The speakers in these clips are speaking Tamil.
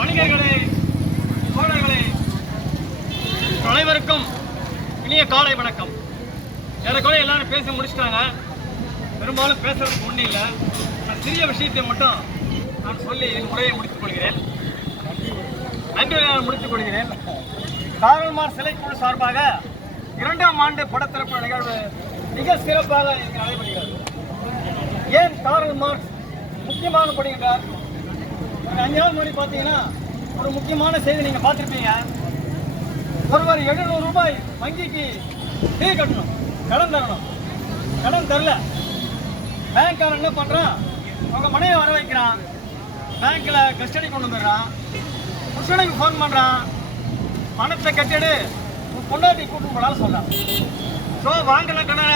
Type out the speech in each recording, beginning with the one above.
வணிகர்களே தோழர்களே அனைவருக்கும் இனிய காலை வணக்கம். ஏறக்குறைய எல்லாரும் பேசி முடிச்சிட்டாங்க. பெரும்பாலும் பேசுறதுக்கு ஒன்றும் இல்லை. நான் சிறிய விஷயத்தை மட்டும் நான் சொல்லி என் உரையை முடித்துக் கொள்கிறேன். நன்றி நான் முடித்துக் கொள்கிறேன். காரல்மார் சிலைக்குழு சார்பாக இரண்டாம் ஆண்டு படத்திறப்பு நிகழ்வு மிக சிறப்பாக இங்கு நடைபெறுகிறது. ஏன் காரல் மார்க்ஸ் முக்கியமான படுகின்றார் ஒரு மொழி பார்த்தீங்கன்னா ஒரு முக்கியமான செய்தி நீங்கள் பார்த்துருப்பீங்க. ஒருவர் எழுநூறு ரூபாய் வங்கிக்கு டீ கட்டணும் கடன் தரணும். கடன் தரல. பேங்க்காரன் என்ன பண்ணுறான் அவங்க மனையை வர வைக்கிறான். பேங்க்கில் கஸ்டடி கொண்டு வந்துடுறான். புருஷனுக்கு ஃபோன் பண்ணுறான் பணத்தை கட்டிடு உன் பொண்டாட்டி கூட்டிட்டு போடான்னு சொல்கிறான் ஸோ வாங்கின கடனை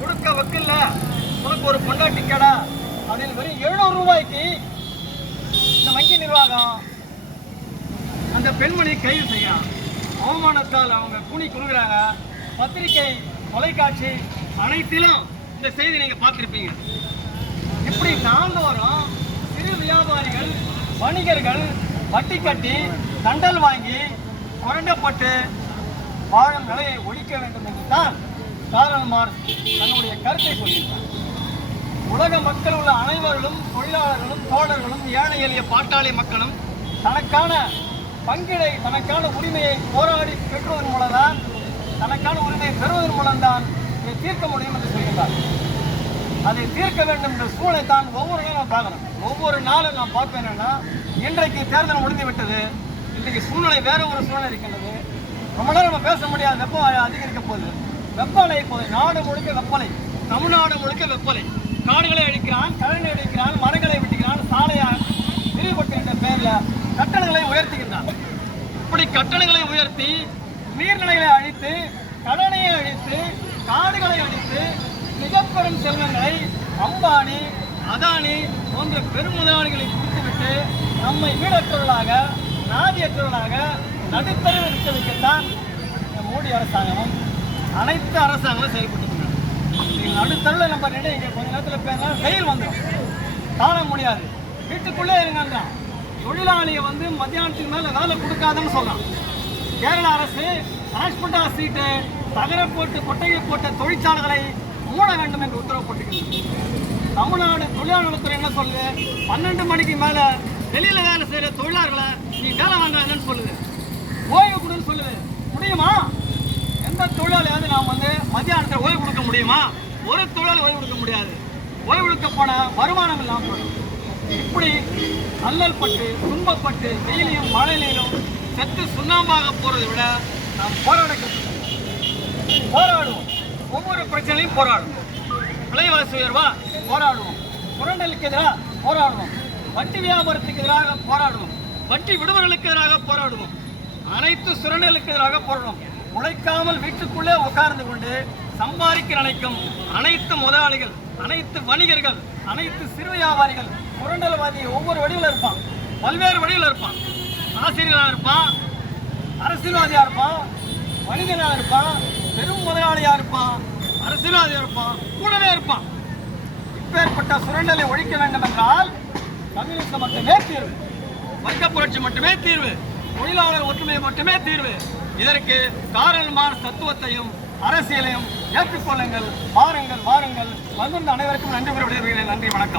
கொடுக்க வக்கில்ல. உனக்கு ஒரு பொண்டாட்டி கடை அப்படின்னு வெறும் எழுநூறு ரூபாய்க்கு நிர்வாகம் அந்த பெண்மணி கைது செய்யறான் அவமானத்தால் அவங்க கூனி குழுகிறாங்க பத்திரிகை தொலைக்காட்சி அனைத்திலும் இந்த செய்தி நீங்க பார்த்திருப்பீங்க. இப்படி நாள்தோறும் சிறு வியாபாரிகள் வணிகர்கள் வட்டி கட்டி தண்டல் வாங்கி குரண்டப்பட்டு வாழும் நிலையை ஒழிக்க வேண்டும் என்று தான் காரணமார் தன்னுடைய கருத்தை சொல்லியிருக்கார். உலக மக்கள் உள்ள அனைவர்களும் தொழிலாளர்களும் தோழர்களும் ஏழை எளிய பாட்டாளி மக்களும் தனக்கான பங்கிடை தனக்கான உரிமையை போராடி பெற்றுவதன் மூலம்தான் தனக்கான உரிமையை பெறுவதன் மூலம்தான் இதை தீர்க்க முடியும் என்று சொல்கிறார். அதை தீர்க்க வேண்டும் என்ற சூழலை தான் ஒவ்வொரு நாளும் நான் பார்க்கணும். ஒவ்வொரு நாளும் நான் பார்ப்பேன் என்னன்னா இன்றைக்கு தேர்தல் முடிந்து விட்டது இன்றைக்கு சூழ்நிலை வேற ஒரு சூழ்நிலை இருக்கின்றது. ரொம்ப நேரம் நம்ம பேச முடியாது வெப்பம் அதிகரிக்க போகுது. வெப்பலை போகுது. நாடு முழுக்க வெப்பலை தமிழ்நாடு முழுக்க வெப்பலை காடுகளை அழிக்கிறான் கழனை அழிக்கிறான் மரங்களை வெட்டுகிறான் சாலையாக விரிவுபடுத்துகின்ற பேரில் கட்டணங்களை உயர்த்துகின்றான். இப்படி கட்டணங்களை உயர்த்தி நீர்நிலைகளை அழித்து கடனையை அழித்து காடுகளை அழித்து மிகப்பெரும் செல்வங்களை அம்பானி அதானி போன்ற பெருமுதலாளிகளை கொடுத்துவிட்டு நம்மை வீடற்றவர்களாக நாதியற்றவர்களாக நடுத்தரவில் நிற்க வைக்கத்தான் இந்த மோடி அரசாங்கமும் அனைத்து அரசாங்கங்களும் செயல்பட்டு நடுத்தரவில் நம்ம நின்று இங்கே கொஞ்ச நேரத்தில் பேசினா வெயில் வந்துடும் தாழ முடியாது. வீட்டுக்குள்ளே இருங்கன்றான் தொழிலாளியை வந்து மத்தியானத்துக்கு மேலே வேலை கொடுக்காதுன்னு சொல்கிறான் கேரள அரசு ராஜ்பட்டா சீட்டு தகர போட்டு கொட்டையை போட்ட தொழிற்சாலைகளை மூட வேண்டும் என்று உத்தரவு போட்டுக்கிறது தமிழ்நாடு தொழிலாளர் என்ன சொல்லுது? பன்னெண்டு மணிக்கு மேலே வெளியில் வேலை செய்கிற தொழிலாளர்களை நீ வேலை வாங்காதுன்னு சொல்லுது. ஓய்வு கொடுன்னு சொல்லுது. முடியுமா? எந்த தொழிலாளியாவது நாம் வந்து மத்தியானத்தில் ஓய்வு கொடுக்க முடியுமா? ஒரு தொழில் ஓய்வு கொடுக்க முடியாது. ஓய்வு கொடுக்க போனால் வருமானம் இல்லாமல் போயிடும். இப்படி அல்லல் பட்டு துன்பப்பட்டு வெயிலையும் மழையிலும் செத்து சுண்ணாம்பாக போறதை விட நாம் போராட போராடுவோம். ஒவ்வொரு பிரச்சனையும் போராடுவோம். விலைவாசி உயர்வா போராடுவோம். புரண்டலுக்கு எதிராக போராடுவோம். வட்டி வியாபாரத்துக்கு எதிராக போராடுவோம். வட்டி விடுவர்களுக்கு எதிராக போராடுவோம். அனைத்து சுரண்டலுக்கு எதிராக போராடுவோம். உழைக்காமல் வீட்டுக்குள்ளே உட்கார்ந்து கொண்டு சம்பாதிக்க நினைக்கும் அனைத்து முதலாளிகள் அனைத்து வணிகர்கள் அனைத்து சிறு வியாபாரிகள் முரண்டல்வாதி ஒவ்வொரு வழியில் இருப்பான். பல்வேறு வழியில் இருப்பான். ஆசிரியராக இருப்பான் அரசியல்வாதியாக இருப்பான் வணிகனாக இருப்பான் பெரும் முதலாளியாக இருப்பான் அரசியல்வாதியாக இருப்பான் கூடவே இருப்பான். இப்பேற்பட்ட சுரண்டலை ஒழிக்க வேண்டும் என்றால் கம்யூனிஸ்ட் மட்டுமே தீர்வு வர்க்க புரட்சி மட்டுமே தீர்வு தொழிலாளர் ஒற்றுமை மட்டுமே தீர்வு. இதற்கு காரல் மார்க்ஸ் தத்துவத்தையும் அரசியலையும் ஏற்றுக்கொள்ளுங்கள். வாருங்கள் வாருங்கள். வந்திருந்த அனைவருக்கும் நன்றி கூறி விடைபெறுகிறேன். நன்றி வணக்கம்.